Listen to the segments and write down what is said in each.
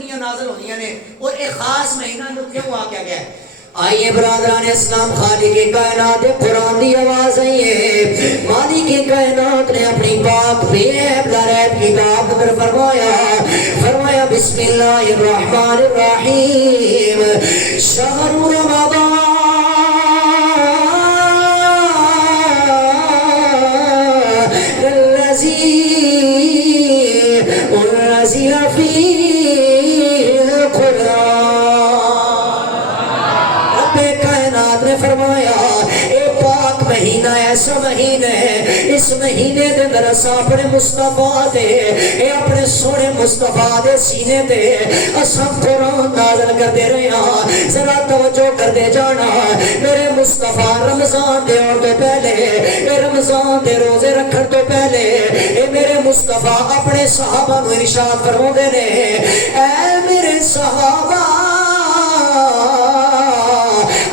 اتنی نازل ہونی نے اور ایک خاص مہینہ جو کیوں آکیا گیا ہے. آئیے برادران اسلام، خالق کائنات قرآن دی آواز آئیے. مالک کائنات نے اپنی پاک بے عیب لاریب کتاب پر فرمایا بسم اللہ الرحمن الرحیم شہر رمضان الذی انزل فیہ القرآن. فرمایا اے پاک مہینہ ایسا مہینہ ہے، اس مہینے دے اندر اساں اپنے مصطفیٰ دے اے اپنے سونے مصطفیٰ دے سینے تے اساں قرآن نازل کردے رہے ہاں. ذرا توجہ کردے جانا، میرے مصطفیٰ رمضان دے اور تو پہلے اے رمضان دے روزے رکھن تو پہلے اے میرے مصطفیٰ اپنے صحابہ نو ارشاد فرماندے نے اے میرے صحابہ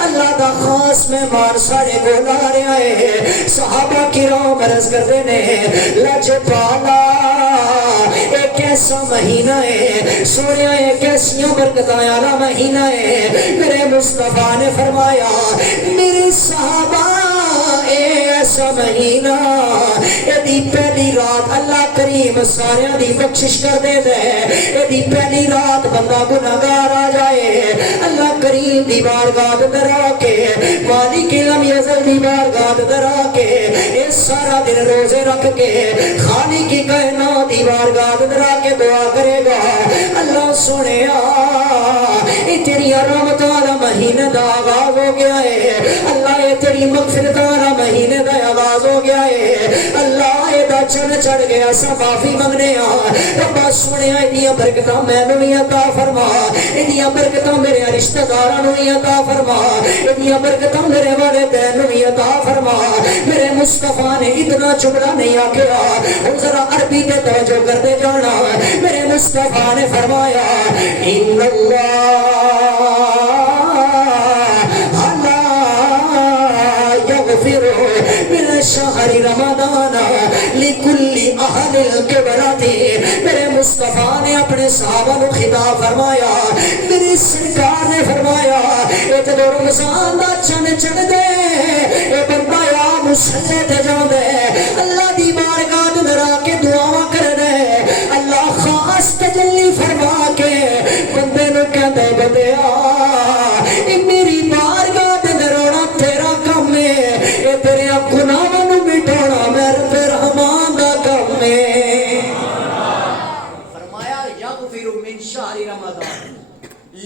اللہ دا خاص مہمان سارے کو لا رہا ہے. صحابہ کرام عرض کرتے نے لجپالا ایک ایسا مہینہ ہے سونے ایک ایسیاں برکتاں والا مہینہ ہے. میرے مصطفیٰ نے فرمایا میرے صحابہ اے ایسا مہینہ دی پہلی رات اللہ کریم سارے دی بخشش کر دے دے. دی پہلی رات بندہ گناہگار آ جائے اللہ کریم دی بارگاہ اندر آ کے مالک لم یزل دی بارگاہ اندر آ کے اس سارا دن روزے رکھ کے خالق کی کائنات دی بارگاہ اندر آ کے دعا کرے گا اللہ سنیا اے تیری رحمت والا مہینہ دا آغاز ہو گیا ہے. اللہ اے تیری مغفرت والا مہینے دا آغاز ہو گیا ہے. اللہ اے دا چن چڑھ گیا سا معافی منگنے ہاں. ربا سنیا ایدیاں برکتاں میں نوی عطا فرما، ایدیاں برکتاں میرے رشتہ داراں نوی عطا فرما، ایدیاں برکتاں میرے والدین نوی عطا فرما. میرے مصطفیٰ نے اتنا جملہ نہیں آکھیا اور ذرا عربی تے توجہ کر دے جانا. میرے مصطفیٰ نے فرمایا ان اللہ من شہر رمضان لکل اہل القبلۃ. میرے مصطفیٰ نے اپنے صحابہ کو خطاب فرمایا، میری سرکار نے فرمایا اے جدو رمضان دا چن چڑھ دے اے بندہ یا مسلے تے جان دے اللہ دی بارگاہ اندر آ کے دعاواں کر دے. اللہ خاص تجلی فرما کے بندے نو کہندا بندیا اے میری بارگاہ اندر آنا تیرا کم ہے، اے تیرے گناہاں نو مٹانا میرے رحمان دا کم ہے. فرمایا یغفر من شہر رمضان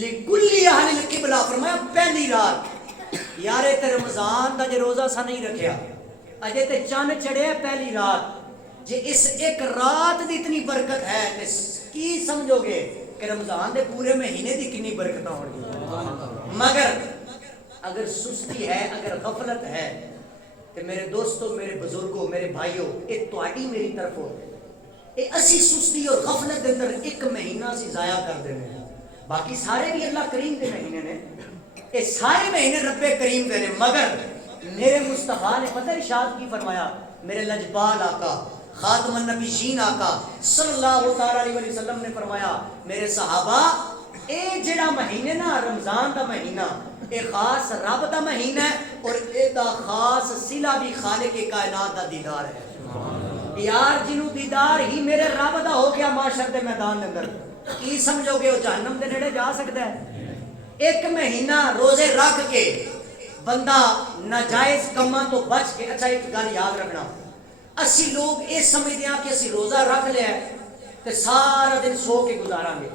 لکل اہل القبلہ. فرمایا پہلی رات یارے تے رمضان دا جے روزہ سا نہیں رکھیا اجے تے چن چڑھے پہلی رات. جے اس ایک رات دی اتنی برکت ہے تے کی سمجھو گے کہ رمضان دے پورے مہینے دی کنی برکتاں ہون گی. مگر اگر سستی ہے، اگر غفلت ہے تے میرے دوستو، میرے بزرگوں، میرے بھائیوں، اے تواڈی میری طرف ہو اے اسی سستی اور غفلت دے اندر ایک مہینہ سی ضائع کر دینے ہیں. باقی سارے بھی اللہ کریم کے مہینے نے، اے سارے مہینے رب کریم دے نے. مگر میرے مصطفیٰ نے پتہ ارشاد کی فرمایا، میرے لجپال آقا خاتم النبیین آقا صلی اللہ تعالی علیہ وسلم نے فرمایا میرے صحابہ اے جڑا مہینے نا رمضان دا مہینہ اے خاص رب دا مہینہ ہے اور اے دا خاص صلہ بھی خالق کائنات دا دیدار ہے. یار جنوں دیدار ہی میرے رب دا ہو گیا معاشر دے میدان دے اندر کی سمجھو گے وہ جہنم دے نیڑے جا سکتا ہے؟ ایک مہینہ روزے رکھ کے بندہ ناجائز کماں تو بچ کے. اچھا ایک گل یاد رکھنا، اسی لوگ یہ سمجھتے ہیں کہ اسی روزہ رکھ لیا ہے تو سارا دن سو کے گزاراں گے.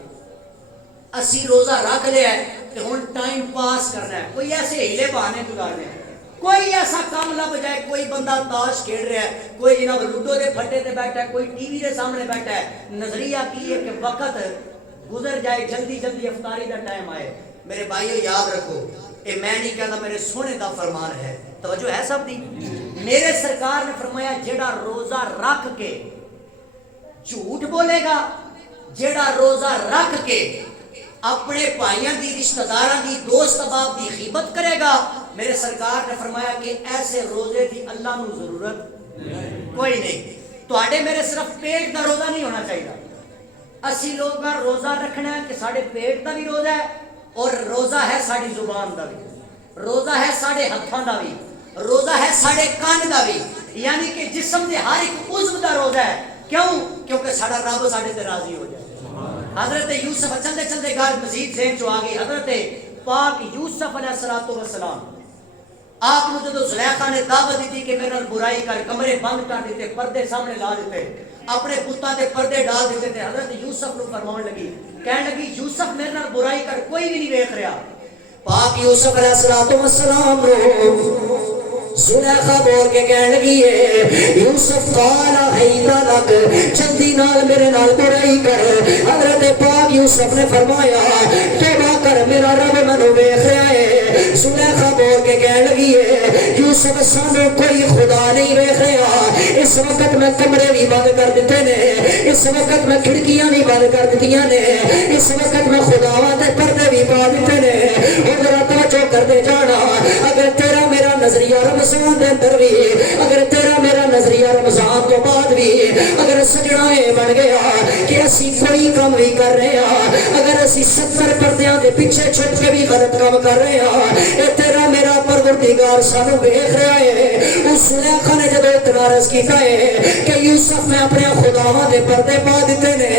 اسی روزہ رکھ لیا ہے تو ہن ٹائم پاس کرنا ہے، کوئی ایسے ہیلے بہانے گزارنے ہیں، کوئی ایسا کام لب جائے، کوئی بندہ تاش کھیل رہا ہے، کوئی جناب لوڈو دے پھٹے تے بیٹھا ہے، کوئی ٹی وی دے سامنے بیٹھا ہے. نظریہ کی ہے کہ وقت گزر جائے، جلدی جلدی افطاری دا ٹائم آئے. میرے بھائیو یاد رکھو، اے میں نہیں کہتا، میرے سونے دا فرمان ہے. توجہ ہے سب دی؟ میرے سرکار نے فرمایا جیڑا روزہ رکھ کے جھوٹ بولے گا، جیڑا روزہ رکھ کے اپنے بھائیاں دی، رشتہ داراں دی، دوست احباب دی غیبت کرے گا، میرے سرکار نے فرمایا کہ ایسے روزے دی اللہ نو ضرورت کوئی نہیں. تو آڈے میرے صرف پیٹ دا روزہ نہیں ہونا چاہیے، اسی لوگ روزہ رکھنا ہے کہ ساڑھے پیٹ دا بھی روزہ ہے اور روزہ ہے ساڑھی زبان دا بھی, روزہ ہے ساڑھے ہتھاں دا بھی, روزہ ہے ساڑھے کان دا بھی, یعنی کہ جسم دے ہر ایک عضو دا روزہ ہے. کیوں؟ کیونکہ ساڑھا رب ساڑھے تے راضی ہو جائے. حضرت یوسف چلتے چلتے گل مزید ذہن چ آ گئی. حضرت پاک یوسف علیہ السلام آپ نے جدو زلیخا نے دعوت دیتی کہ میرے برائی کر, کمرے بند کر دیتے, پردے سامنے لا دیتے, اپنے پتاں تے پردے ڈال دیتے تھے, حضرت یوسف نو فرمان لگی, کہنے لگی یوسف میرے نال برائی کر, کوئی بھی نہیں دیکھ رہا. پاک یوسف علیہ السلام رو زلیخا بول کے کہنے لگی ہے یوسف قال حیدہ لک, جلدی نال میرے نال برائی کر. حضرت پاک یوسف نے فرمایا توبہ کر, میرا رب منو ویکھ رہا ہے. زلیخا بول کے کہنے لگی ہے یوسف سانو کوئی خدا نہیں ویکھ رہا. اس وقت میں کمرے بھی بند کر دیتے نے, اس وقت میں کھڑکیاں بھی بند کر دیتیاں نے, اس وقت میں خداواں دے پردے بھی پا دیتے نے. او ذرا توجہ کر دے جانا, اگر تیرا میرا نظریہ رمضان دے اندر بھی, اگر تیرا میرا نظریہ رمضان تو بعد بھی اگر سجنا بن گیا کہ اسی کوئی کام بھی کر رہے ہیں, اگر اسی 70 پردیاں دے پیچھے چھپ کے بھی غلط کام کر رہے ہیں, اے تیرا میرا پروردگار سانو ویکھ رہا ہے. اس زلیخا نے جدو اتنا عرض کیتا ہے کہ یوسف میں اپنے خداواں دے پردے پا دیتے نے,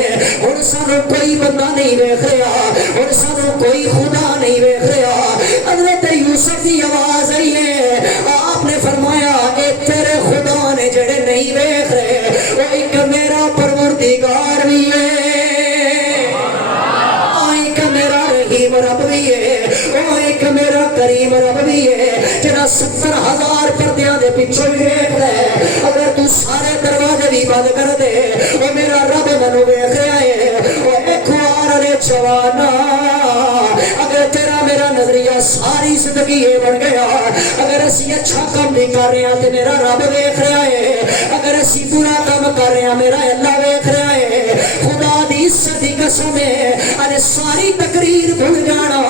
ہن سانو کوئی بندہ نہیں ویکھ رہا, ہن سانو کوئی خدا نہیں ویکھ رہا. حضرت یوسف کی آواز آئی ہے, آپ نے فرمایا اے تیرے خدا نے جڑے نہیں ویکھ رہے وہ ایک میرا پروردگار بھی ہے, ایک میرا رحیم رب بھی ہے, وہ ایک میرا کریم رب بھی ہے جڑا 70,000 پردیاں دے پیچھے بھی ویکھ رہا ہے. اگر تو سارے دروازے بھی بند کر دے وہ میرا رب منو ویکھ رہا ہے. وہ ایک وار علی جوانا, اگر تیرا میرا نظریہ ساری زندگی یہ بن گیا, اگر اسی اچھا کام نہیں کر رہے ہیں تو میرا رب ویکھ رہا ہے, اگر اسی برا کام کر رہے ہیں میرا اللہ ویکھ رہا ہے. خدا دی عزت دی قسم ہے, ارے ساری تقریر بھول جانا,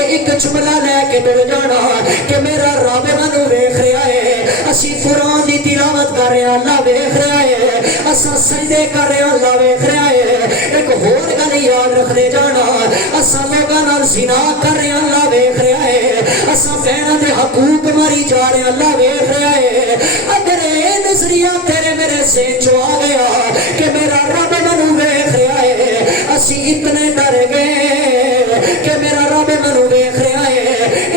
ایک جملہ لے کے ڈر جانا کہ میرا رب منو ویکھ رہا ہے. اسی قرآن دی تلاوت کر رہے ہیں اللہ ویکھ رہا ہے, اساں سجدے کر رہے ہیں اللہ ویکھ رہا ہے. ایک ہور گل یاد رکھنے جانا, اساں لوگاں نال زنا کر رہے ہیں اللہ ویکھ رہا ہے, اساں بہناں دے حقوق ماری جا رہے ہیں اللہ ویکھ رہا ہے. اگر اے نظریہ تیرے میرے ذہن چ آ گیا کہ میرا رب منو ویکھ رہا ہے, اسی اتنے ڈر گئے کہ میرا رب منو ویکھ رہا ہے.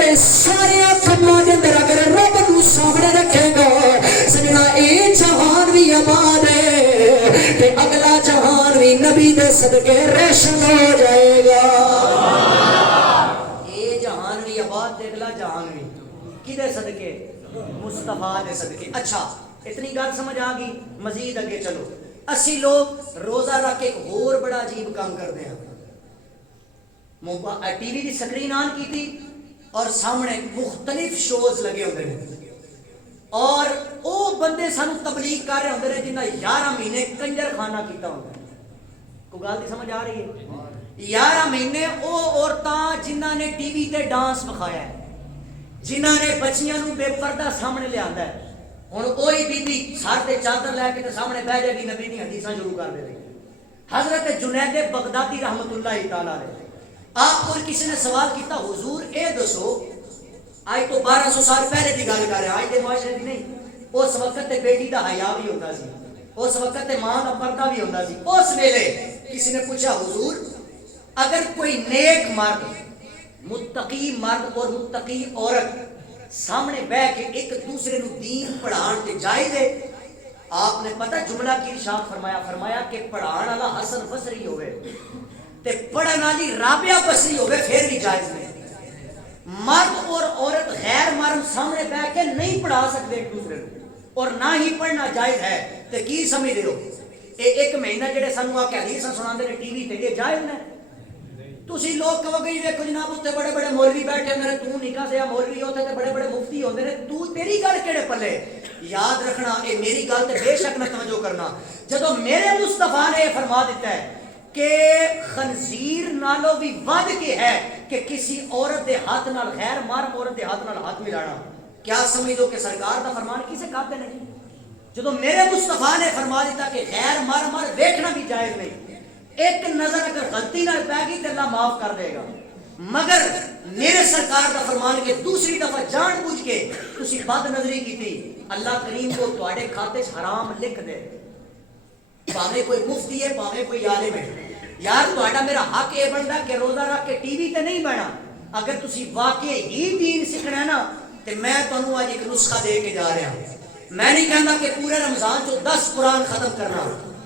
اے سارے کماں دے اندر اگر رب نو سامنے رکھے گا سجنا, اے جہان بھی آباد ہے تے اگلا جہان بھی نبی دے صدقے روشن ہو جائے گا. اے جہان بھی آباد تے اگلا جہان بھی کدے صدقے؟ مصطفیٰ دے صدقے. اچھا اتنی گل سمجھ آ گئی, مزید اگے چلو. اسی لوگ روزہ رکھ کے ایک اور بڑا عجیب کام کرتے ہیں. ٹی وی کی سکرین آن کی تھی اور سامنے مختلف شوز لگے ہوتے ہیں, اور وہ بندے سانو تبلیغ کر رہے ہوتے ہیں جنہیں 11 مہینے کنجر خانہ کیتا ہوتا ہے. کوئی گل نہیں سمجھ آ رہی ہے؟ 11 مہینے وہ عورتاں جنہاں نے ٹی وی تے ڈانس بکھایا ہے, جنہاں نے بچیاں نو بے پردہ سامنے لے آندا ہے. ہن کوئی بی بی سر تے چادر لے کے تے سامنے بیٹھ جائے گی, نبی دی حدیثاں شروع کر دے گی. حضرت جنید بغدادی رحمت اللہ تعالی علیہ, آپ کو کسی نے سوال کیتا حضور اے دسو, آج تو 1200 سال پہلے دی گل کر رہے ہیں, آج دے معاشرے دی نہیں. اس وقت تے بیٹی دا حیا بھی ہوندا سی, اس وقت تے ماں دا پردہ بھی ہوندا سی. اس ویلے کسی نے پوچھا حضور اگر کوئی نیک مرد, متقی مرد اور متقی عورت سامنے بیٹھ کے ایک دوسرے نو دین پڑھان تے جائز ہے؟ آپ نے پتہ جملہ کی ارشاد فرمایا, فرمایا کہ پڑھان والا حسن بصری ہوئے تے پڑھن والی رابعہ بصری ہوئے پھر بھی جائز نہیں. مرد اور عورت غیر محرم سامنے بیٹھ کے نہیں پڑھا سکتے ایک دوسرے کو, اور نہ ہی پڑھنا جائز ہے. تے کی سمجھ رہے ہو ایک مہینہ جڑے سانو آ کے حدیثاں سناندے نے ٹی وی تے, یہ جائز ہے؟ تسی لوگ کہو گے دیکھو جناب اتنے بڑے بڑے مولوی بیٹھے ہوندے نے, تو نکاح سے مولوی ہوتے تے بڑے بڑے مفتی ہوندے نے, تو تیری گل کیڑے پلے؟ یاد رکھنا اے میری گل تے بے شک نہ توجہ کرنا. جدوں میرے مصطفیٰ نے فرما دیتا ہے کہ خنزیر نالوں بھی ود کے ہے کہ کسی عورت دے ہاتھ نال, غیر محرم عورت دے ہاتھ نال ہاتھ ملانا, کیا سمجھ دو کہ سرکار دا فرمان کسے قابل نہیں؟ جدوں میرے مصطفیٰ نے فرما دیتا کہ غیر محرم ویکھنا بھی جائز نہیں, ایک نظر اگر غلطی نہ پے گی تو اللہ معاف کر دے گا، مگر میرے سرکار کا فرمان کہ دوسری دفعہ جان بوجھ کے تسی بد نظری کی تھی، اللہ کریم کو تواڈے کھاتے چ حرام لکھ دے، پاوے کوئی مفتی ہے پاوے کوئی عالم ہے۔ یار تواڈا میرا حق یہ بنتا کہ روزہ رکھ کے ٹی وی تے نہیں بہنا، اگر تسی واقعی ہی دین سیکھنا ہے نا تے میں تانوں اج ایک نسخہ دے کے جا رہا ہوں۔ میں نہیں کہندا کہ پورے رمضان چ 10 قرآن ختم کرنا،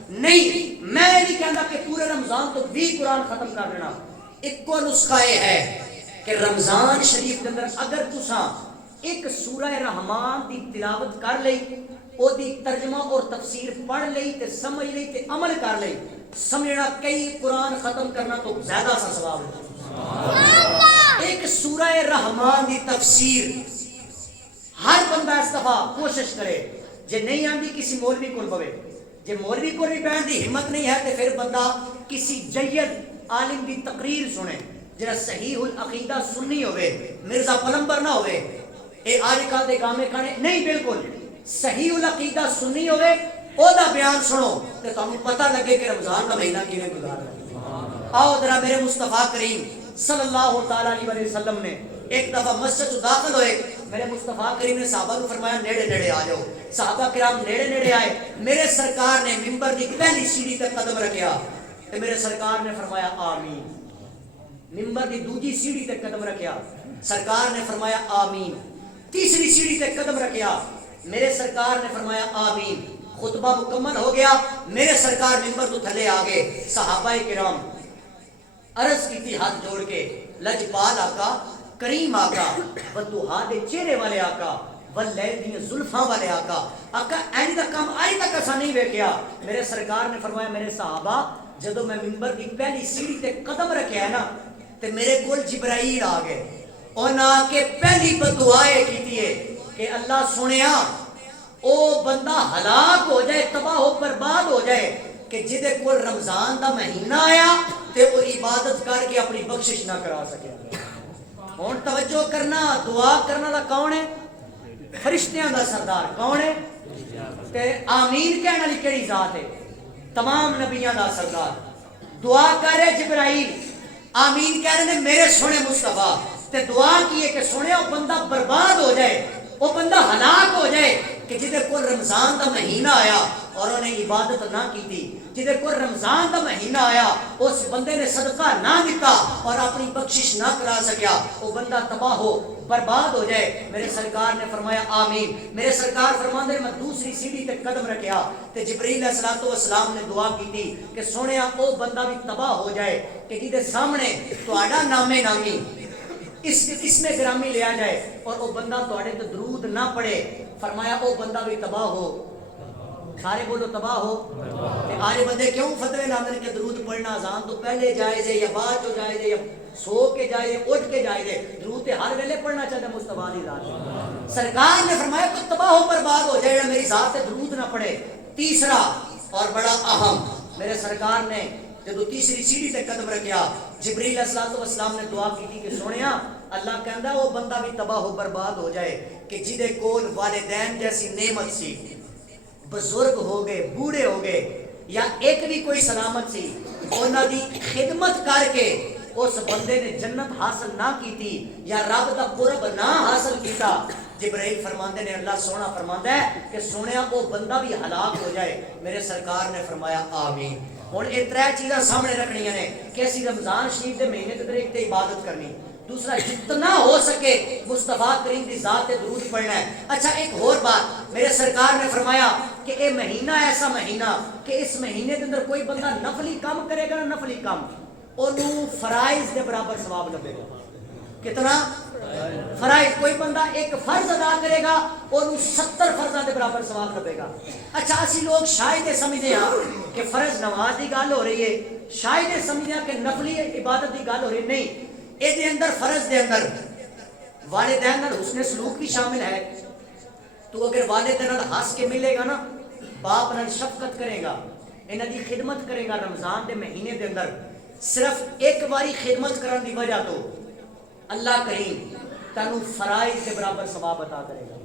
نہیں، میں نہیں کہندا کہ پورے رمضان تو 20 قرآن ختم کر دینا۔ ایک کو نسخہ یہ ہے کہ رمضان شریف کے اندر اگر تساں ایک سورہ رحمان دی تلاوت کر لئی، او دی ترجمہ اور تفسیر پڑھ لئی تے سمجھ لئی تے عمل کر لئی، سمجھنا کئی قرآن ختم کرنا تو زیادہ سا ثواب ہے۔ ایک سورہ رحمان دی تفسیر ہر بندہ اس دفعہ کوشش کرے، جے نہیں آندی کسی مولوی کو پوے، جے مولوی کو بھی بیٹھنے دی ہمت نہیں ہے تو پھر بندہ کسی جید عالم دی تقریر سنے، جڑا صحیح العقیدہ سنی ہوئے، مرزا پلمبر نہ ہوئے، اے آج کل دے گامے کھانے نہیں، بالکل صحیح العقیدہ سنی ہوئے، او دا بیان سنو تو تمہیں پتہ لگے کہ رمضان کا مہینہ کیویں گزارنا۔ آؤ ذرا میرے مصطفیٰ کریم صلی اللہ تعالیٰ علیہ وسلم نے ایک دفعہ مسجد سے داخل ہوئے، میرے مصطفیٰ کریم نے صحابہ کو فرمایا نیڑے نیڑے آ جاؤ، صحابہ کرام نیڑے نیڑے آئے، میرے سرکار نے ممبر کی پہلی سیڑھی تک قدم رکھیا تو میرے سرکار نے فرمایا آمین، ممبر کی دوسری سیڑھی تک قدم رکھیا، سرکار نے فرمایا آمین، تیسری سیڑھی تک قدم رکھیا، میرے سرکار نے فرمایا آمین، خطبہ مکمل ہو گیا، میرے سرکار ممبر تو تھلے آگے، صحابہ کرام عرض کی تھی ہاتھ جوڑ کے، لجپال آقا، کریم آقا، بدوہا دے چہرے والے آقا، واللیل دی زلفاں والے آقا، آقا اینی دا کام آئی تک ایسا نہیں ویکھیا۔ میرے سرکار نے فرمایا میرے صحابہ جدو میں ممبر کی پہلی سیڑھی تے قدم رکھیا ہے نا تے میرے کول جبرائیل آ گئے، اونا کے پہلی بدوائے کی ہے کہ اللہ سنیا او بندہ ہلاک ہو جائے، تباہ ہو برباد ہو جائے کہ جدے کول رمضان دا مہینہ آیا تے وہ عبادت کر کے اپنی بخشش نہ کرا سکے۔ ہون توجہ کرنا، دعا کرنا دا کون ہے؟ فرشتیاں دا سردار کون ہے؟ تے آمین کہنے والی کیڑی ذات ہے؟ تمام نبیاں دا سردار۔ دعا کر رہے جبرائیل، آمین کہہ رہے ہیں میرے سونے مصطفیٰ، تے دعا کی ہے کہ سنے وہ بندہ برباد ہو جائے، وہ بندہ ہلاک ہو جائے کہ جدے کو رمضان دا مہینہ آیا اور انہیں عبادت نہ کی تھی، جدے کو رمضان دا مہینہ آیا اس بندے نے صدقہ نہ دیتا اور اپنی بخشش نہ کرا سکیا، وہ بندہ تباہ ہو برباد ہو جائے۔ میرے سرکار نے فرمایا آمین۔ میرے سرکار فرماندے میں دوسری سیڑھی تے قدم رکھیا تے جبرائیل علیہ السلام نے دعا کی تھی کہ سونیا او بندہ بھی تباہ ہو جائے کہ جدے سامنے تہاڈا نام نامی اس میں گرامی لیا جائے اور وہ بندہ تواڈے تے درود نہ پڑھے، فرمایا وہ بندہ بھی تباہ ہو۔ سارے بولو تباہ ہو۔ آج بندے کیوں فتوے لاندن کہ درود پڑھنا اذان تو پہلے جائز ہے یا بعد تو جائز ہے یا سو کے جائز ہے اٹھ کے جائز ہے، درود ہر ویلے پڑھنا چاہتا ہے مصطفیٰ علی ذات۔ سرکار نے فرمایا تو تباہ ہو برباد ہو جائے میری ذات سے درود نہ پڑھے۔ تیسرا اور بڑا اہم، میرے سرکار نے جب تیسری سیڑھی تے قدم رکھیا، جبرائیل علیہ السلام نے دعا کی تھی کہ سونیا اللہ کہندا وہ بندہ بھی تباہ ہو برباد ہو جائے کہ جدے کول والدین جیسی نعمت سی، بزرگ ہو گئے، بوڑھے ہو گئے یا ایک بھی کوئی سلامت سی، انہاں دی خدمت کر کے اس بندے نے جنت حاصل نہ کی تھی یا رب دا قرب نہ حاصل کیتا، جبرائیل فرماندے نے اللہ سونا فرماندا ہے کہ سونیا وہ بندہ بھی ہلاک ہو جائے۔ میرے سرکار نے فرمایا آمین۔ ہن یہ ترے چیزاں سامنے رکھنیاں نے کہ اسی رمضان شریف دے مہینے تے ایک تے عبادت کرنی، دوسرا جتنا ہو سکے مصطفیٰ کریم دی ذات تے درود پڑھنا ہے۔ اچھا ایک اور بات، میرے سرکار نے فرمایا کہ اے مہینہ ایسا مہینہ کہ اس مہینے کے اندر کوئی بندہ نفلی کام کرے گا نا، نفلی کام انہوں فرائض کے برابر ثواب لگے گا۔ کتنا فرائض؟ کوئی بندہ ایک فرض ادا کرے گا اور 70 فرضاں کے برابر ثواب لگے گا۔ اچھا اسی لوگ شاید سمجھتے ہیں کہ فرض نماز کی گل ہو رہی ہے، شاید سمجھتے ہیں کہ نفلی عبادت کی گل ہو رہی ہے، نہیں، یہ اندر فرض دے اندر والدین نال حسن سلوک بھی شامل ہے۔ تو اگر والدین نال ہنس کے ملے گا نا، باپ نال شفقت کرے گا، انہاں دی خدمت کرے گا رمضان دے مہینے دے اندر، صرف ایک باری خدمت کرن دی وجہ تو اللہ کریم تانوں فرائض کے برابر ثواب عطا کرے گا۔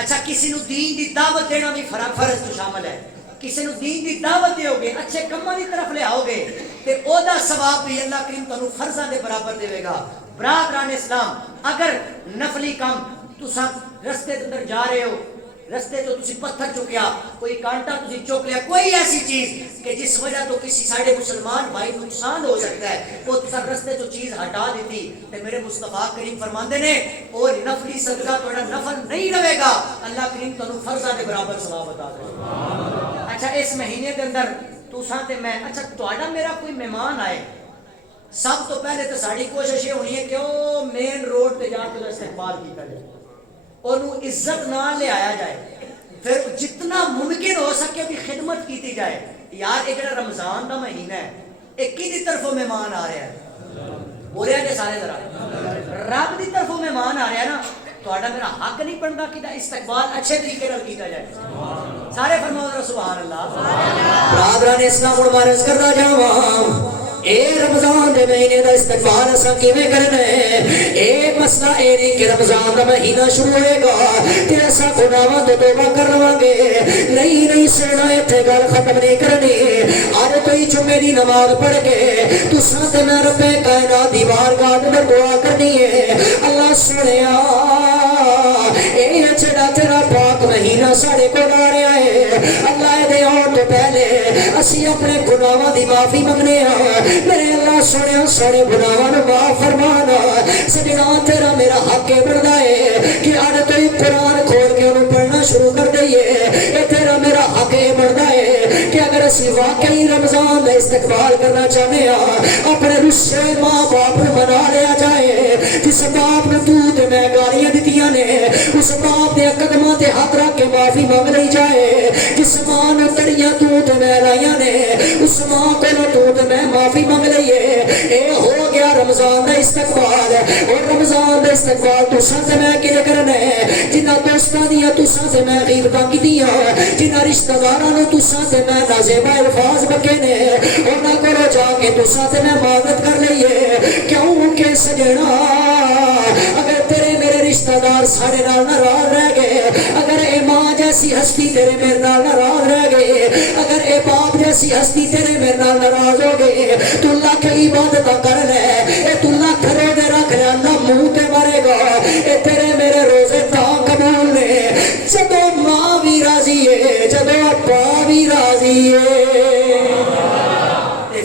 اچھا کسی نو دین دی دعوت دینا بھی فرض تو شامل ہے، کسی نو دین دی دعوت دیو گے اچھے کماں دی طرف لے آؤ گے تے او دا ثواب بھی اللہ کریم تانوں فرضاں دے برابر دے گا. برادران اسلام اگر نفلی کام تساں رستے دے اندر جا رہے ہو رستے تو تسی پتھر چکیا کوئی کانٹا تسی چک لیا کوئی ایسی چیز کہ جس وجہ تو کسی ساڑے مسلمان بھائی نقصان ہو سکتا ہے وہ تسا رستے تو چیز ہٹا دیتی تے میرے مصطفیٰ کریم فرماندے نے اور نفلی صدقہ تھوڑا نفل نہیں رہے گا اللہ کریم تانوں فرضاں دے برابر ثواب عطا کرے گا. اچھا اس مہینے دے اندر تساں تے میں اچھا تہاڈا میرا کوئی مہمان آئے سب تو پہلے تو ساری کوشش یہ ہونی ہے کہ وہ مین روڈ تے جا کے استقبال کیتا جائے انہوں عزت نہ لے آیا جائے پھر جتنا ممکن ہو سکے بھی خدمت کیتی جائے. یار ایک رمضان دا مہینہ ہے ایک کی طرفوں مہمان آ رہا ہے بولے جی سارے ذرا رب دی طرفوں مہمان آ رہا ہے نا تہاڈا میرا حق نہیں بنتا کہ استقبال اچھے طریقے نال کیتا جائے. سارے فرماؤ ذرا سبحان اللہ. برادران اسلام اور عرض کردا جاواں اے رمضان دے مہینے دا استقبال اساں کیویں کرنا ہے. ایک مسئلہ اے نہیں کہ رمضان دا مہینہ شروع ہوئے گا تے اساں گناہاں تو توبہ کر لواں گے. نہیں سونا ایتھے گل ختم نہیں کرنی. اج تو ہی جمعے دی نماز پڑھ کے تساں تے میں رب کائنات دی بارگاہ اندر دعا کرنی ہے. اللہ سنیا اے جڑا تیرا پاک مہینہ ساڈے کول آ رہا ہے اللہ دے آن تو پہلے اسی اپنے گناہاں دی معافی منگنے ہاں. میرے اللہ سنیا سارے گناہاں نوں معاف فرمانا. سجنا تیرا میرا حق بندا ہے کہ اج تو ہی قرآن کھول کے انہوں پڑھنا شروع کر دئیے. اے تیرا میرا حق بندا ہے کہ اگر اسی واقعی رمضان دا استقبال کرنا چاہتے ہیں اپنے رشتے ماں باپ نوں منا لیا جائے. جس باپ نے تو تے میں گالیاں دتیاں نے اس باپ دے قدماں تے ہاتھ رکھ کے معافی مانگ لئی جائے. جس ماں نے تڑیاں تو تے میں لائیاں نے اس ماں کولوں تو تے میں معافی مانگ لئیے. اے ہو گیا رمضان دا استقبال. اور رمضان دا استقبال تساں تے میں کیویں کرنا ہے جنہاں دوستاں دیاں تساں تے میں غیبتاں کیتیاں جنہاں رشتہ داراں نوں تساں تے میں نازیبا الفاظ بکے نے انہاں کولوں جا کے تساں تے میں معذرت کر لئیے. کیوں کہ سجنا اگر تیرے میرے رشتہ دار سارے نال ناراض رہ گئے اگر اے ماں جیسی ہستی تیرے میرے نال ناراض رہ گئے اگر اے باپ جیسی ہستی تیرے میرے نال ناراض ہو گئے تو لاکھ عبادت کر لے اے تو لاکھ روزے رکھ لے اللہ منہ تے مارے گا. اے تیرے میرے روزے تاں قبول نے جدو ماں بھی راضی ہے جدو ابا بھی راضی ہے.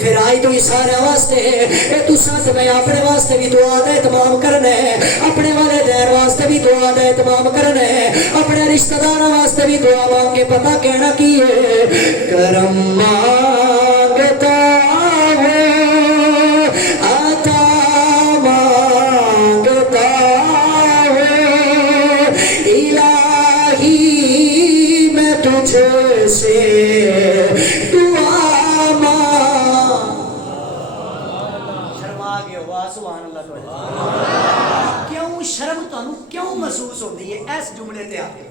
پھر آئی تو سارے واسطے اے تساں تے میں اپنے واسطے بھی دعا دا اہتمام کرنا ہے اپنے والدین واسطے بھی دعا دا اہتمام کرنا ہے اپنے رشتہ داراں واسطے بھی دعا مانگ کے پتہ کہنا کی ہے کرم مانگتا ہوں عطا مانگتا ہوں الہی میں تجھ سے سبحان اللہ. کیوں شرم تانوں کیوں محسوس ہوندی ہے اس جملے تے آ کے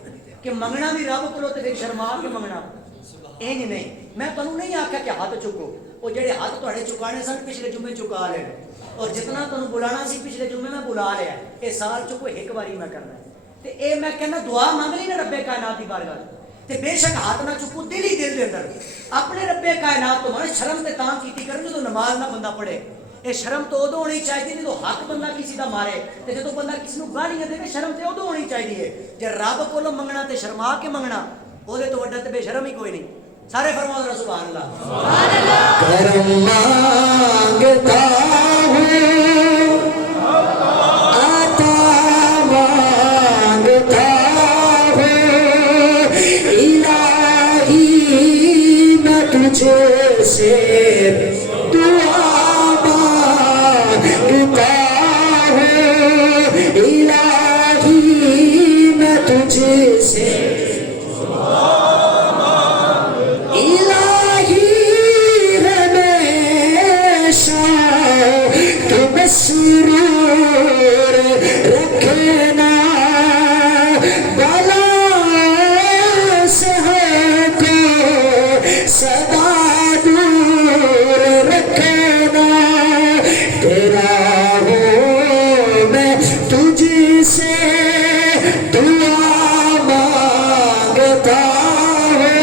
کہ منگنا بھی رب کولو تے پھر شرما کے منگنا انج نہیں. میں تانوں نہیں آکھیا کہ ہاتھ چکو وہ جڑے ہاتھ تہاڈے چکانے سن پچھلے جمعے چکا لے اور جتنا تانوں بلانا سی پچھلے جمعے میں بلا لیا. اے سال چ کوئی ایک باری میں کرنا ہے تے اے میں کہنا دعا مانگ لی نا رب کائنات دی بارگاہ تے بے شک ہاتھ نہ چکو دل ہی دل دے اندر اپنے رب کائنات تو من شرم تے تاں کیتی کرن جدوں نماز نہ بندہ پڑھے. یہ شرم تو ادو ہونی چاہیے جدو حق بندہ کسی کا مارے تے جدو بندہ کسی کو گالیاں دے شرم تے ادو ہونی چاہیے. جے رب کولو منگنا تے شرما کے منگنا وہ تو وڈا تے بے شرم ہی کوئی نہیں. سارے فرماؤ ذرا سبحان اللہ. سبحان اللہ. کرم مانگتا ہوں عطا مانگتا ہوں الہی میں تجھ سے الہی میں تجھ سے الہی ہمیشہ تم سرور رکھنا بلا سے ہے کو سدا دور رکھنا تیرا سے دعا مانگتا ہوں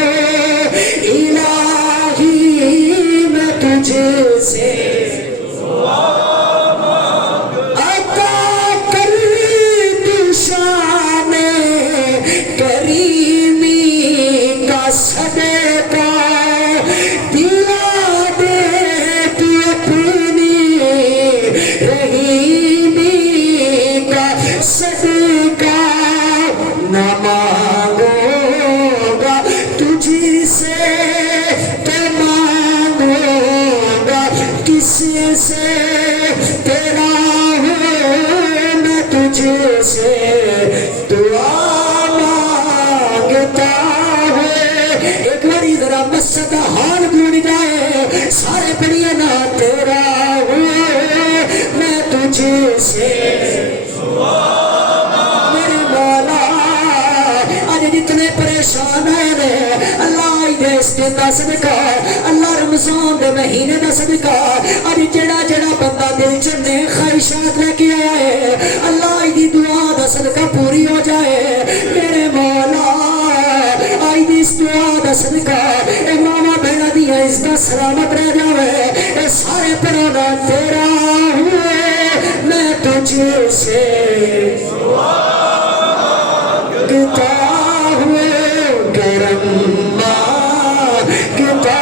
سے دعا مانگتا ہے. ایک باری ذرا مسجد حال گونج جائے سارے پڑھیے نا تیرا ہوئے میں تجھ سے میرے مولا. آج جتنے پریشان ہیں اللہ دے اس دن دا صدقہ اللہ رمضان دے مہینے دا صدقہ آج جڑا جڑا بندہ دل چنے خواہشات لے کے آیا ہے اللہ دی دعا دا صدقہ پوری ہو جائے میرے مولا. آئی دی اس دعا دا صدقہ اے ماما بہنا دیا اس دا سلامت رہ جاوے اے سارے پرانا تیرا ہوئے میں تجھ سے مانگتا ہوئے کرم مانگتا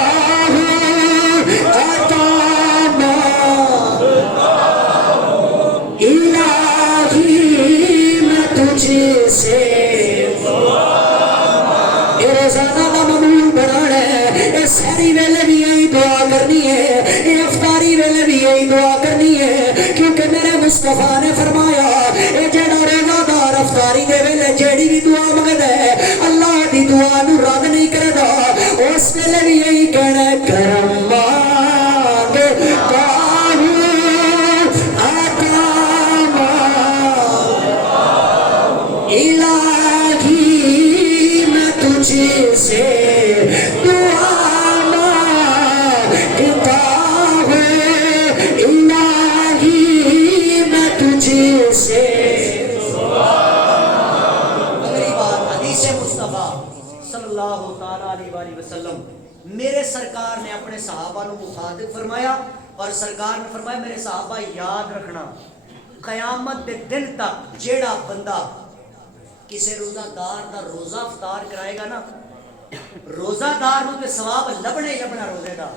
ہوں عطا مانگتا ہوں الہی میں تجھ سے. یہ روزانہ دا معمول بنانا ہے یہ سحری ویلے بھی یہی دعا کرنی ہے یہ افطاری ویلے بھی یہی دعا کرنی ہے کیونکہ میرے مصطفیٰ نے فرمایا یہ جڑا روزہ دار افطاری دے ویلے جیڑی بھی دعا مانگدا ہے اللہ دی دعا نو رد نہیں کردا اس ویلے بھی یہی کہنا ہے کرم مانگتا ہوں عطا مانگتا ہوں الہی میں تجھ سے دعا مانگتا ہوں الہی میں تجھ سے. اگلی بات حدیث مصطفیٰ صلی اللہ تعالیٰ علیہ وآلہ وسلم میرے سرکار نے اپنے صحابہ کو مخاطب فرمایا اور سرکار نے فرمایا میرے صحابہ یاد رکھنا قیامت دے دن تک جیڑا بندہ کسی روزہ دار دا روزہ افطار کرائے گا نا روزہ دار نو تے ثواب لبنے ہی لبنا روزے دا.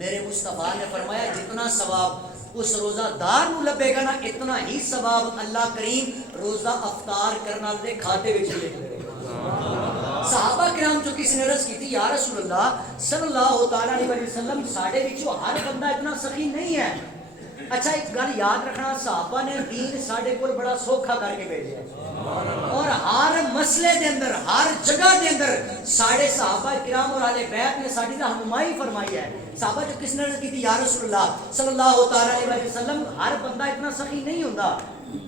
میرے مصطفیٰ نے فرمایا جتنا ثواب اس روزہ دار نو لبے گا نا اتنا ہی ثواب اللہ کریم روزہ افطار کرنا دے کھاتے وچ لے گا. صحابہ کرام جو کسی نے عرض کی تھی یا رسول اللہ صلی اللہ تعالیٰ علیہ وسلم ساڑھے وچوں ہر بندہ اتنا سخی نہیں ہے. اچھا ایک گل یاد رکھنا صحابہ نے دین ساڑھے کو بڑا سوکھا کر کے بھیجا اور ہر مسئلے دے اندر ہر جگہ دے اندر ساڑھے صحابہ کرام اور اہل بیت نے ساڑھی رہنمائی فرمائی ہے. صحابہ جو کس نے عرض کی تھی یا رسول اللہ صلی اللہ تعالیٰ علیہ وسلم ہر بندہ اتنا سخی نہیں ہوتا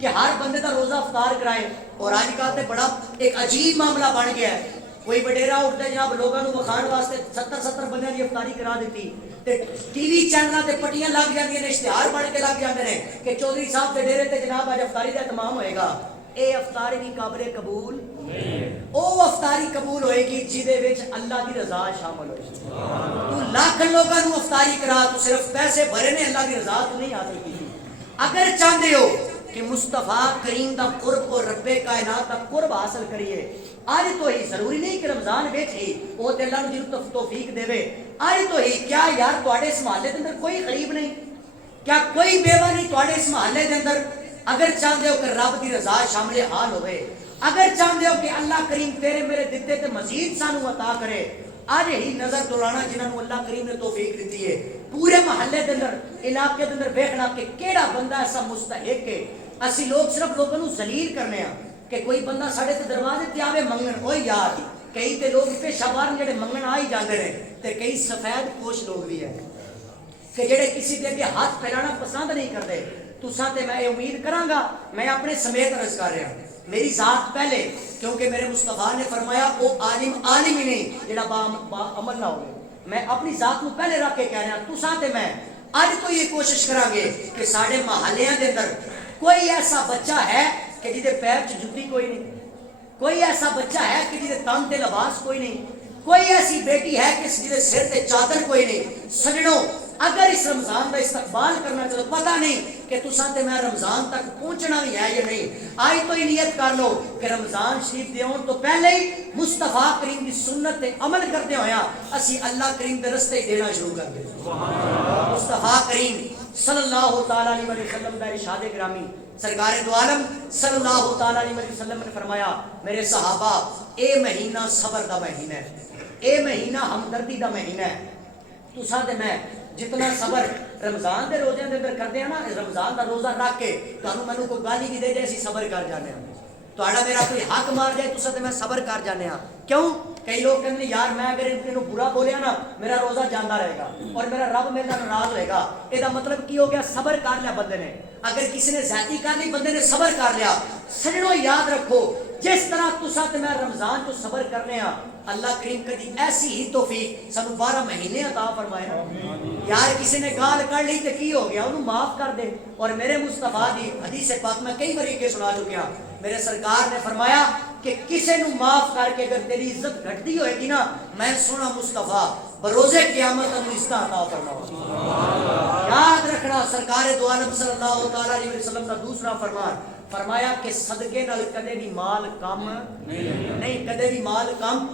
کہ ہر بندے کا روزہ افطار کرائے. اور آج کل تے بڑا ایک عجیب معاملہ بن گیا ہے کوئی وڈیرا اٹھتا ہے جناب لوگوں کو وکھان واسطے 70 بندے کی افطاری کرا دیتی تے ٹی وی چینلاں تے پٹیاں لگ جاندیاں نے اشتہار بن کے لگ جاندے نے کہ چودھری صاحب دے ڈیرے تے جناب اج افطاری دا اہتمام ہوئے گا. اے افطاری بھی قابل قبول او افطاری قبول ہوئے گی جہدے وچ اللہ دی رضا شامل ہوئے. تو لاکھ لوگوں کو افطاری کرا تو صرف پیسے بھرے نے اللہ دی رضا تو نہیں حاصل کی. اگر چاہتے ہو کہ مصطفیٰ کریم دا قرب اور رب کائنات دا قرب حاصل کریے آج تو ہی ضروری نہیں کہ رمضان وچ ہی وہ تے اللہ نو توفیق دے آج تو ہی کیا یار تواڈے اس محلے دے اندر کوئی غریب نہیں کیا کوئی بیوہ نہیں تواڈے اس محلے دے اندر اگر چاہتے ہو کہ رب دی رضا شامل حال ہوئے اگر چاہتے ہو کہ اللہ کریم تیرے میرے دیتے تے مزید سانو عطا کرے آج ہی نظر دوڑانا جنہاں نو اللہ کریم نے توفیق دیتی ہے پورے محلے دے اندر علاقے دے اندر دیکھنا کہ کیڑا بندہ ایسا مستحق ہے. اسی لوگ صرف لوگوں کو ذلیل کرنے ہیں کہ کوئی بندہ ساڑھے تے دروازے تے آوے منگن اوہ یار کئی تے لوگ پیشہ بار جڑے منگن آئی جاندے نے تے کئی سفید پوش لوگ بھی ہیں کہ جڑے کسی دے کے ہاتھ پھیلانا پسند نہیں کرتے. تساں تے میں امید کراں گا میں اپنے سمیت عرض کر رہا ہوں میری ذات پہلے کیونکہ میرے مصطفیٰ نے فرمایا وہ عالم ہی نہیں جڑا با عمل نہ ہوئے. میں اپنی ذات کو پہلے رکھ کے کہہ رہا ہوں تساں تے میں آج تو یہ کوشش کریں گے کہ ساڑھے محلیاں دے اندر کوئی ایسا بچہ ہے کہ جدے پیر چ جُتی کوئی نہیں کوئی ایسا بچہ ہے کہ جدے تن تے لباس کوئی نہیں کوئی ایسی بیٹی ہے کہ جدے سر تے چادر کوئی نہیں. سجنوں اگر اس رمضان کا استقبال کرنا چلو پتہ نہیں کہ تساں تے میں رمضان تک پہنچنا بھی ہے یا نہیں آج تو یہ نیت کر لو کہ رمضان شریف دے آن تو پہلے ہی مصطفیٰ کریم کی سنت تے عمل کرتے ہویا اسی اللہ کریم دے رستے دینا شروع کر دیں. مصطفیٰ کریم صلی اللہ تعالیٰ علیہ وسلم دا ارشاد گرامی سرکار دو عالم صلی اللہ تعالیٰ علیہ وسلم نے فرمایا میرے صحابہ اے مہینہ صبر دا مہینہ ہے اے مہینہ ہمدردی دا مہینہ ہے. تساں تے میں جتنا صبر رمضان دے روزے دے اندر کردے ہیں نا رمضان دا روزہ رکھ کے تانوں مینوں کوئی گالی بھی دے دے اسی صبر کر جانے ہیں تہاڈا میرا کوئی حق مار جائے تساں تے میں صبر کر جانے ہاں کیوں کئی لوگ کہتے ہیں یار میں اگر انہوں برا بولیا نا میرا روزہ جانا رہے گا اور میرا رب میرے نال ناراض ہوئے گا یہ مطلب کی ہو گیا صبر کر لیا بندے نے اگر کسی نے زیادتی کر لی بندے نے صبر کر لیا سجنوں یاد رکھو جس طرح تساں تے میں رمضان تو صبر کرنے ہاں اللہ کریم کدی ایسی ہی توفیق سانو 12 مہینے عطا فرمائے نا یار کسی نے گال کر لی تے کی ہو گیا انہوں معاف کر دے اور میرے مصطفیٰ دی حدیث پاک میں کئی باری کے سنا چکیا میرے سرکار نے فرمایا کہ کسی نو معاف کر کے اگر تیری عزت گھٹتی ہوئے گی نا میں سونا مصطفیٰ بروزے قیامت انہوں عزت عطا فرماؤں یاد رکھنا سرکار دو عالم صلی اللہ علیہ وسلم کا دوسرا فرمان فرمایا کہ صدقے نال کدے بھی مال کم نہیں کدے بھی مال کم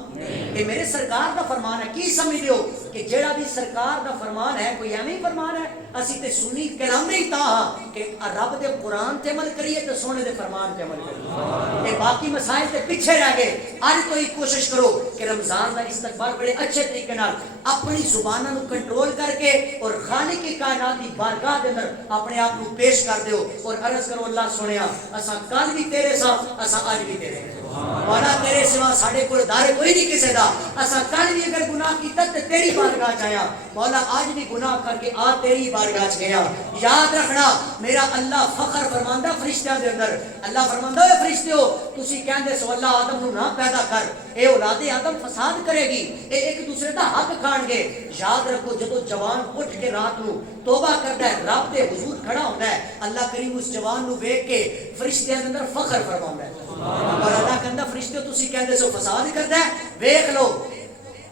یہ میرے سرکار دا فرمان ہے کی سمجھ لیو کہ جیڑا بھی سرکار دا فرمان ہے کوئی ایویں فرمان ہے اسی تے سنی کلام نہیں تا کہ رب دے قرآن تے عمل کریے تے سونے دے فرمان تے عمل کریے یہ باقی مسائل تے پیچھے رہ گئے آج تو ہی کوشش کرو کہ رمضان دا استقبال بڑے اچھے طریقے نال اپنی زبانوں کو کنٹرول کر کے اور خالق کی کائنات دی بارگاہ دے اندر اپنے آپ کو پیش کر دیو اور عرض کرو اللہ سنیا اساں کل بھی تیرے سا اساں آج بھی تیرے مولا تیرے سوا ساڈے کول دار کوئی نہیں کسے دا اساں کل بھی اگر گناہ کیتا تے تیری بارگاہ چ آیا مولا آج بھی گناہ کر کے آ تیری بارگاہ چ گیا یاد رکھنا میرا اللہ فخر فرماندا فرشتیاں دے اندر اللہ فرماندا اے فرشتیو تسی کہندے سو اللہ آدم نو نہ پیدا کر اے اولاد آدم فساد کرے گی اے ایک دوسرے دا حق کھان گے یاد رکھو جدو جوان اٹھ کے رات نو توبہ کرتا ہے رب دے حضور کھڑا ہوتا ہے اللہ کریم اس جوان نو ویکھ کے فرشتیاں دے اندر فخر فرماوندا ہے اور اللہ کہندا فرشتو تسی کہندے سو فساد کردا ہے ویکھ لو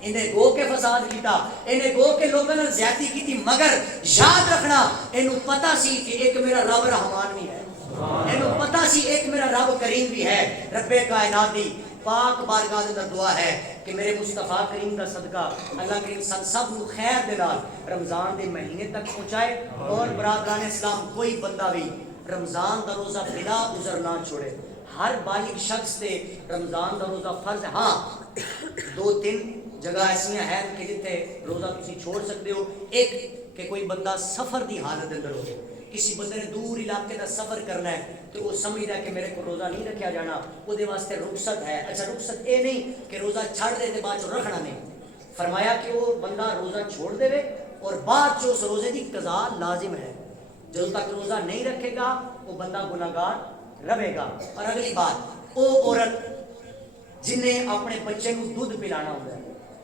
انہیں گو کے فساد کیتا انہیں گو کے لوگوں نے زیادتی کیتی مگر یاد رکھنا انہوں پتہ سی کہ ایک میرا رب رحمان بھی ہے انہوں پتہ سی ایک میرا رب کریم بھی ہے رب کائنات دی پاک بارگاہ دے اندر دعا ہے کہ میرے مصطفیٰ کریم کا صدقہ اللہ کریم سب نو خیر دے نال رمضان دے مہینے تک پہنچائے اور برادران اسلام کوئی بندہ بھی رمضان دا روزہ بلا عذر نہ چھوڑے ہر بالغ شخص تے رمضان دا روزہ فرض ہے ہاں 2-3 جگہ ایسی ہیں کہ جتنے روزہ کسی چھوڑ سکتے ہو ایک کہ کوئی بندہ سفر دی حالت اندر ہو کسی بندے نے دور علاقے کا سفر کرنا ہے تو وہ سمجھدا ہے کہ میرے کو روزہ نہیں رکھیا جانا وہ دے واسطے رخصت ہے اچھا رخصت اے نہیں کہ روزہ چھڑ دے تے بعد رکھنا نہیں فرمایا کہ وہ بندہ روزہ چھوڑ دے اور بعد جو اس روزے دی قضا لازم ہے جب تک روزہ نہیں رکھے گا وہ بندہ گناہگار رہے گا اور اگلی بات وہ عورت جنہیں اپنے بچے کو دودھ پلانا ہوتا ہے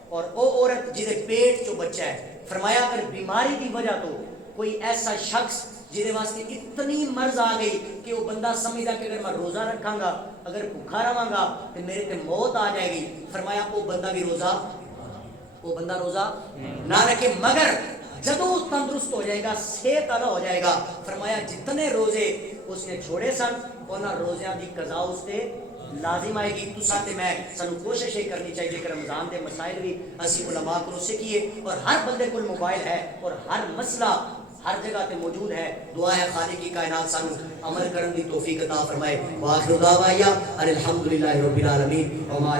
اور وہ عورت جہے پیٹ جو بچہ ہے فرمایا اگر بیماری کی وجہ تو کوئی ایسا شخص جہے واسطے اتنی مرض آ گئی کہ وہ بندہ سمجھدا کہ اگر میں روزہ رکھاں گا اگر بھوکا رہاں گا تو میرے تے موت آ جائے گی فرمایا وہ بندہ روزہ نہ رکھے مگر جدو تندرست ہو جائے گا صحت والا ہو جائے گا فرمایا جتنے روزے اس نے چھوڑے سن انہاں روزیاں دی قضا اس تے لازم آئے گی تساں تے میں سانو کوشش یہ کرنی چاہیے کہ رمضان دے مسائل بھی اسی علماء کو سکھیے اور ہر بندے کو موبائل ہے اور ہر مسئلہ ہر جگہ تے موجود ہے دعا ہے خالق کی کائنات سانو عمل کرن دی توفیق عطا فرمائے واخر دعوایا الحمدللہ رب العالمین وما